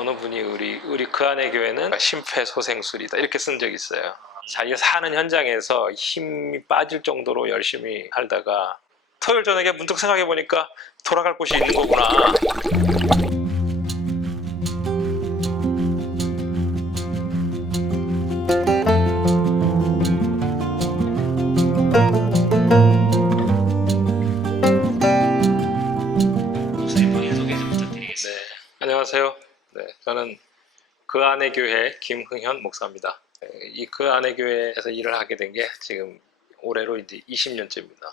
어느 분이 우리 우리 그 안의 교회는 심폐소생술이다 이렇게 쓴 적이 있어요. 자기가 사는 현장에서 힘이 빠질 정도로 열심히 살다가 토요일 저녁에 문득 생각해 보니까 돌아갈 곳이 있는 거구나. 저는 그 안의 교회 김흥현 목사입니다. 이 그 안의 교회에서 일을 하게 된 게 지금 올해로 이제 20년째입니다.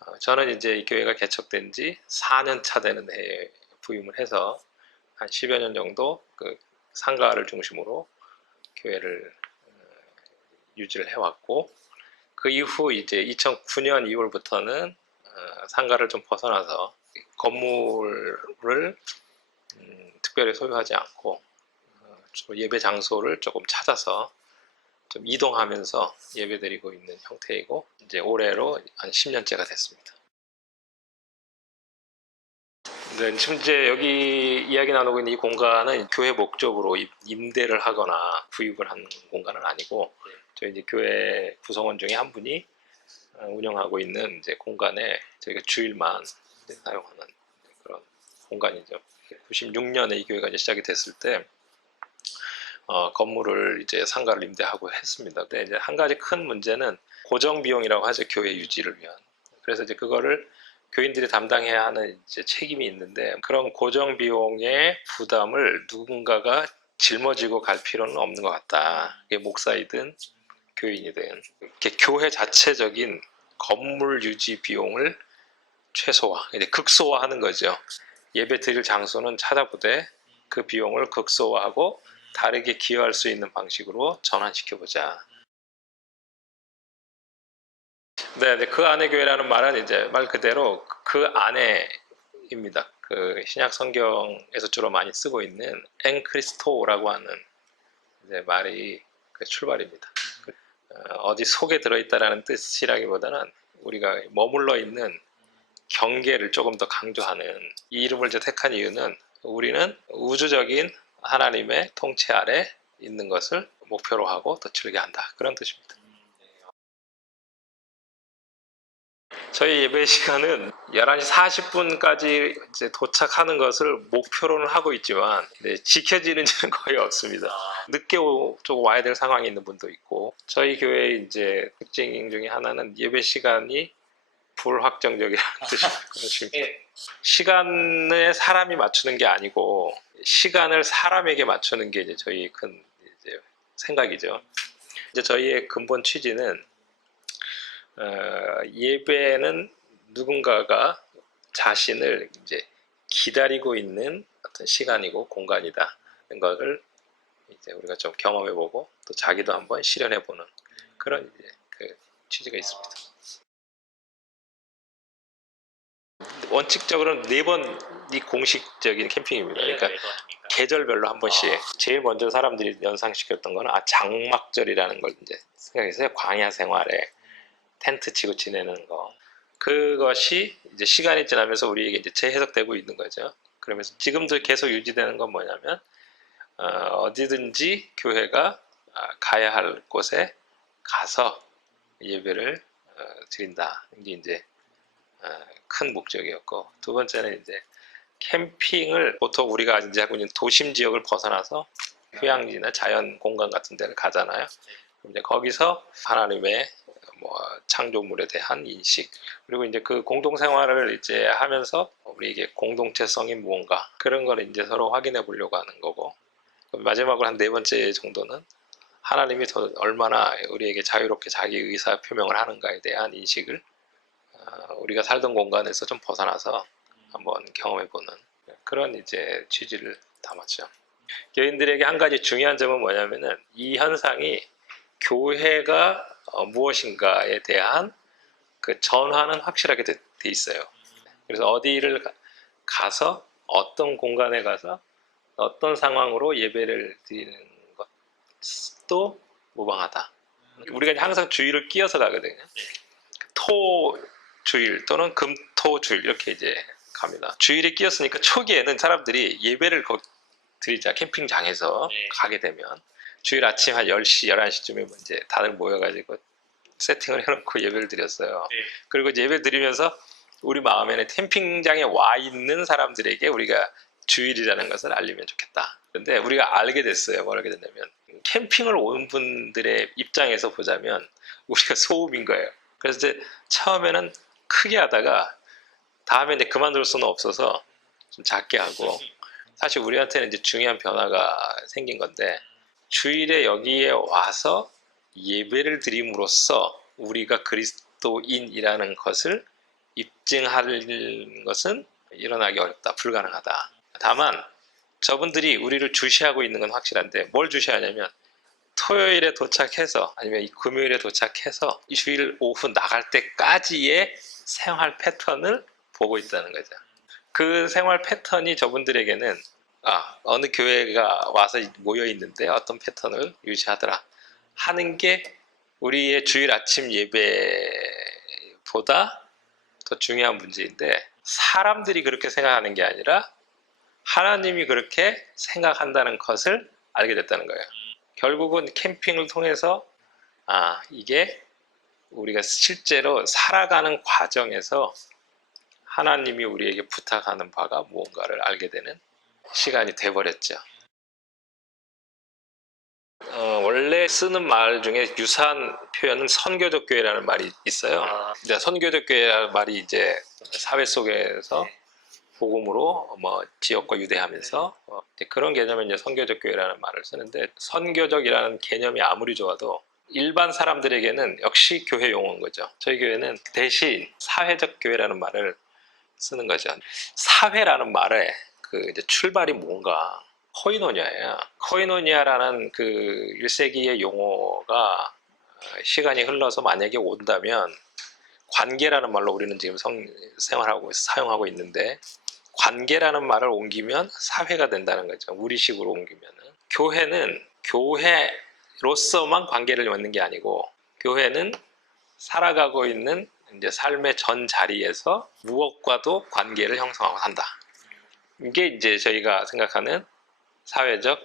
어, 저는 이제 이 교회가 개척된 지 4년 차 되는 해에 부임을 해서 한 10여 년 정도 그 상가를 중심으로 교회를 어, 유지를 해왔고 그 이후 이제 2009년 2월부터는 어, 상가를 좀 벗어나서 건물을 음, 특별히 소유하지 않고 어, 예배 장소를 조금 찾아서 좀 이동하면서 예배드리고 있는 형태이고 이제 올해로 한 10년째가 됐습니다. 네, 지금 이제 여기 이야기 나누고 있는 이 공간은 교회 목적으로 임- 임대를 하거나 구입을 한 공간은 아니고 저희 이제 교회 구성원 중에 한 분이 어, 운영하고 있는 이제 공간에 저희가 주일만 사용하는 그런 공간이죠. 96년에 이 교회가 이제 시작이 됐을 때 어, 건물을 이제 상가를 임대하고 했습니다. 근데 이제 한 가지 큰 문제는 고정 비용이라고 하죠. 교회 유지를 위한. 그래서 이제 그거를 교인들이 담당해야 하는 이제 책임이 있는데 그런 고정 비용의 부담을 누군가가 짊어지고 갈 필요는 없는 것 같다. 이게 목사이든 교인이든 이렇게 교회 자체적인 건물 유지 비용을 최소화, 극소화하는 거죠. 예배 드릴 장소는 찾아보되 그 비용을 극소화하고 다르게 기여할 수 있는 방식으로 전환시켜 보자. 네, 네, 그 안에 교회라는 말은 이제 말 그대로 그 안에입니다. 그 신약 성경에서 주로 많이 쓰고 있는 엔크리스토라고 하는 이제 말이 그 출발입니다. 어, 어디 속에 들어있다라는 뜻이라기보다는 우리가 머물러 있는 경계를 조금 더 강조하는 이 이름을 이제 택한 이유는 우리는 우주적인 하나님의 통치 아래 있는 것을 목표로 하고 더 즐겨 한다 그런 뜻입니다. 저희 예배 시간은 11시 40분까지 이제 도착하는 것을 목표로는 하고 있지만 네, 지켜지는지는 거의 없습니다. 늦게 오, 조금 와야 될 상황이 있는 분도 있고 저희 교회 이제 특징 중에 하나는 예배 시간이 불확정적이라는 뜻입니다. 예, 시간에 사람이 맞추는 게 아니고 시간을 사람에게 맞추는 게 이제 저희 큰 이제 생각이죠. 이제 저희의 근본 취지는 어, 예배는 누군가가 자신을 이제 기다리고 있는 어떤 시간이고 공간이다. 는 것을 이제 우리가 좀 경험해보고 또 자기도 한번 실현해보는 그런 이제 그 취지가 있습니다. 원칙적으로는 네 번이 공식적인 캠핑입니다. 그러니까 네? 계절별로 한 번씩 제일 먼저 사람들이 연상시켰던 거는 아 장막절이라는 걸 이제 생각했어요. 광야 생활에 텐트 치고 지내는 거 그것이 이제 시간이 지나면서 우리에게 이제 재해석되고 있는 거죠. 그러면서 지금도 계속 유지되는 건 뭐냐면 어, 디든지 교회가 아, 가야 할 곳에 가서 예배를 어, 드린다. 이게 이제 어, 큰 목적이었고 두 번째는 이제 캠핑을 보통 우리가 이제 하고 있는 도심 지역을 벗어나서 휴양지나 자연 공간 같은 데를 가잖아요. 이제 거기서 하나님의 뭐 창조물에 대한 인식 그리고 이제 그 공동 생활을 이제 하면서 우리에게 공동체성이 무언가 그런 걸 이제 서로 확인해 보려고 하는 거고 마지막으로 한 네 번째 정도는 하나님이 더 얼마나 우리에게 자유롭게 자기 의사 표명을 하는가에 대한 인식을 어, 우리가 살던 공간에서 좀 벗어나서 한번 경험해보는 그런 이제 취지를 담았죠. 교인들에게 한 가지 중요한 점은 뭐냐면은 이 현상이 교회가 어, 무엇인가에 대한 그 전환은 확실하게 돼, 돼 있어요. 그래서 어디를 가- 가서 어떤 공간에 가서 어떤 상황으로 예배를 드리는 것도 무방하다. 우리가 항상 주일을 끼어서 가거든요. 토 주일 또는 금 토 주일 이렇게 이제 갑니다. 주일에 끼었으니까 초기에는 사람들이 예배를 거- 드리자 캠핑장에서 네. 가게 되면 주일 아침 한 10시, 11시쯤에 뭐 이제 다들 모여가지고 세팅을 해놓고 예배를 드렸어요. 네. 그리고 예배 드리면서 우리 마음에는 캠핑장에 와 있는 사람들에게 우리가 주일이라는 것을 알리면 좋겠다. 근데 우리가 알게 됐어요. 뭘 알게 됐냐면 캠핑을 온 분들의 입장에서 보자면 우리가 소음인 거예요. 그래서 이제 처음에는 크게 하다가 다음에 이제 그만둘 수는 없어서 좀 작게 하고 사실 우리한테는 이제 중요한 변화가 생긴 건데 주일에 여기에 와서 예배를 드림으로써 우리가 그리스도인이라는 것을 입증할 것은 일어나기 어렵다, 불가능하다. 다만 저분들이 우리를 주시하고 있는 건 확실한데 뭘 주시하냐면 토요일에 도착해서 아니면 이 금요일에 도착해서 이 주일 오후 나갈 때까지의 생활 패턴을 보고 있다는 거죠. 그 생활 패턴이 저분들에게는 아 어느 교회가 와서 모여 있는데 어떤 패턴을 유지하더라 하는 게 우리의 주일 아침 예배보다 더 중요한 문제인데 사람들이 그렇게 생각하는 게 아니라 하나님이 그렇게 생각한다는 것을 알게 됐다는 거예요. 결국은 캠핑을 통해서 아 이게 우리가 실제로 살아가는 과정에서 하나님이 우리에게 부탁하는 바가 무언가를 알게 되는 시간이 돼버렸죠. 어, 원래 쓰는 말 중에 유사한 표현은 선교적 교회라는 말이 있어요. 아, 이제 선교적 교회라는 말이 이제 사회 속에서 복음으로 뭐 지역과 유대하면서 어, 그런 개념을 이제 선교적 교회라는 말을 쓰는데 선교적이라는 개념이 아무리 좋아도 일반 사람들에게는 역시 교회 용어인 거죠. 저희 교회는 대신 사회적 교회라는 말을 쓰는 거죠. 사회라는 말의 그 이제 출발이 뭔가 코이노니아예요. 코이노니아라는 그 1세기의 용어가 어, 시간이 흘러서 만약에 온다면 관계라는 말로 우리는 지금 성, 생활하고 사용하고 있는데 관계라는 말을 옮기면 사회가 된다는 거죠. 우리식으로 옮기면은 교회는 교회로서만 관계를 맺는 게 아니고 교회는 살아가고 있는 이제 삶의 전 자리에서 무엇과도 관계를 형성하고 산다. 이게 이제 저희가 생각하는 사회적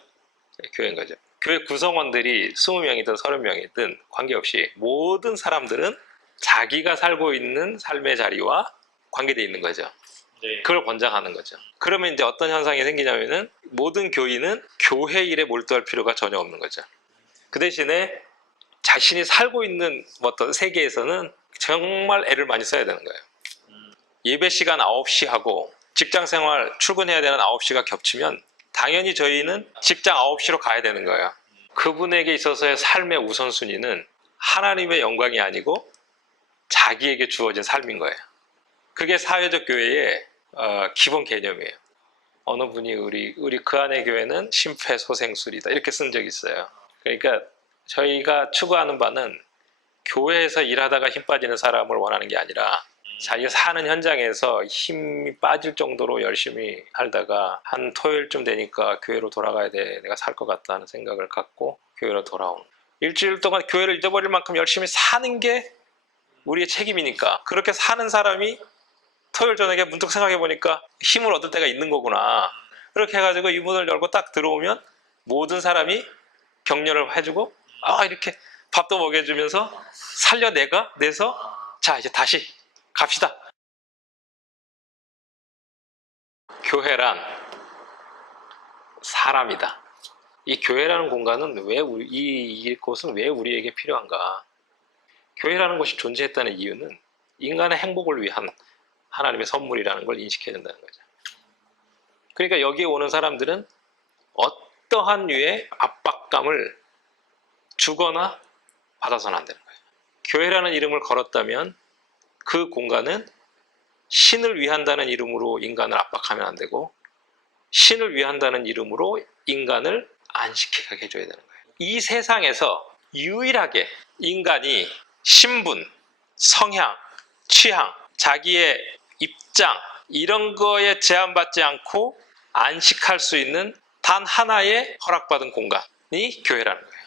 교회인 거죠. 교회 구성원들이 20명이든 30명이든 관계없이 모든 사람들은 자기가 살고 있는 삶의 자리와 관계되어 있는 거죠. 네. 그걸 권장하는 거죠. 그러면 이제 어떤 현상이 생기냐면은 모든 교인은 교회 일에 몰두할 필요가 전혀 없는 거죠. 그 대신에 자신이 살고 있는 어떤 세계에서는 정말 애를 많이 써야 되는 거예요. 예배 시간 9시 하고 직장 생활 출근해야 되는 9시가 겹치면 당연히 저희는 직장 9시로 가야 되는 거예요. 그분에게 있어서의 삶의 우선순위는 하나님의 영광이 아니고 자기에게 주어진 삶인 거예요. 그게 사회적 교회의 어, 기본 개념이에요. 어느 분이 우리 우리 그 안의 교회는 심폐소생술이다 이렇게 쓴 적이 있어요. 그러니까 저희가 추구하는 바는 교회에서 일하다가 힘 빠지는 사람을 원하는 게 아니라 자기가 사는 현장에서 힘이 빠질 정도로 열심히 살다가 한 토요일쯤 되니까 교회로 돌아가야 돼 내가 살 것 같다 하는 생각을 갖고 교회로 돌아온 일주일 동안 교회를 잊어버릴 만큼 열심히 사는 게 우리의 책임이니까 그렇게 사는 사람이 토요일 저녁에 문득 생각해 보니까 힘을 얻을 때가 있는 거구나. 그렇게 해가지고 이 문을 열고 딱 들어오면 모든 사람이 격려를 해주고 아 이렇게 밥도 먹여주면서 살려내가 내서 자 이제 다시 갑시다. 교회란 사람이다. 이 교회라는 공간은 왜 우리, 이, 이 곳은 왜 우리에게 필요한가? 교회라는 곳이 존재했다는 이유는 인간의 행복을 위한 하나님의 선물이라는 걸 인식해야 된다는 거죠. 그러니까 여기에 오는 사람들은 어떠한 류의 압박감을 주거나 받아서는 안 되는 거예요. 교회라는 이름을 걸었다면 그 공간은 신을 위한다는 이름으로 인간을 압박하면 안 되고 신을 위한다는 이름으로 인간을 안식하게 해줘야 되는 거예요. 이 세상에서 유일하게 인간이 신분, 성향, 취향, 자기의 입장 이런 거에 제한받지 않고 안식할 수 있는 단 하나의 허락받은 공간이 교회라는 거예요.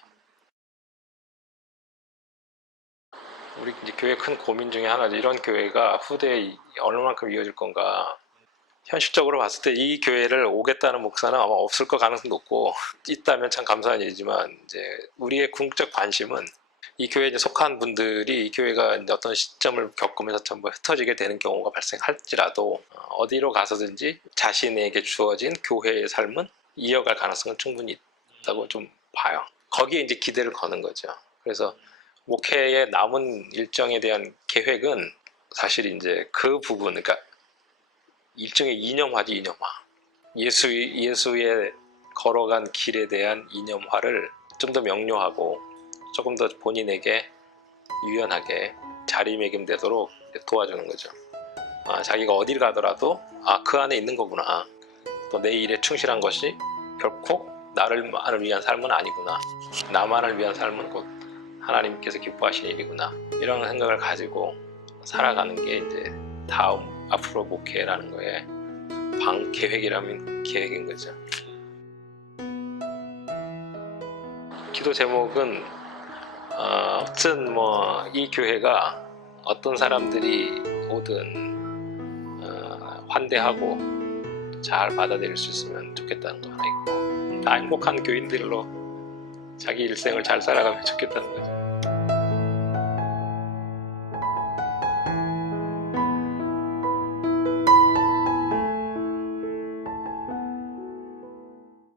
우리 이제 교회 큰 고민 중에 하나죠. 이런 교회가 후대에 얼마만큼 이어질 건가. 현실적으로 봤을 때 이 교회를 오겠다는 목사는 아마 없을 것 가능성이 높고 있다면 참 감사한 일이지만 이제 우리의 궁극적 관심은 이 교회에 속한 분들이 이 교회가 이제 어떤 시점을 겪으면서 전부 흩어지게 되는 경우가 발생할지라도 어, 어디로 가서든지 자신에게 주어진 교회의 삶은 이어갈 가능성은 충분히 있다고 좀 봐요. 거기에 이제 기대를 거는 거죠. 그래서 목회의 남은 일정에 대한 계획은 사실 이제 그 부분, 그러니까 일종의 이념화지 이념화. 예수 예수의 걸어간 길에 대한 이념화를 좀 더 명료하고 조금 더 본인에게 유연하게 자리매김되도록 도와주는 거죠. 아, 자기가 어딜 가더라도 아 그 안에 있는 거구나. 또 내 일에 충실한 것이 결코 나를만을 위한 삶은 아니구나. 나만을 위한 삶은 곧 하나님께서 기뻐하시는 일이구나. 이런 생각을 가지고 살아가는 게 이제 다음 앞으로 목회라는 거에 방 계획이라면 계획인 거죠. 기도 제목은 어, 어쨌든 뭐이 교회가 어떤 사람들이 오든 어, 환대하고 잘 받아들일 수 있으면 좋겠다는 거 하나 있고 다 행복한 교인들로 자기 일생을 잘 살아가면 좋겠다는 거죠.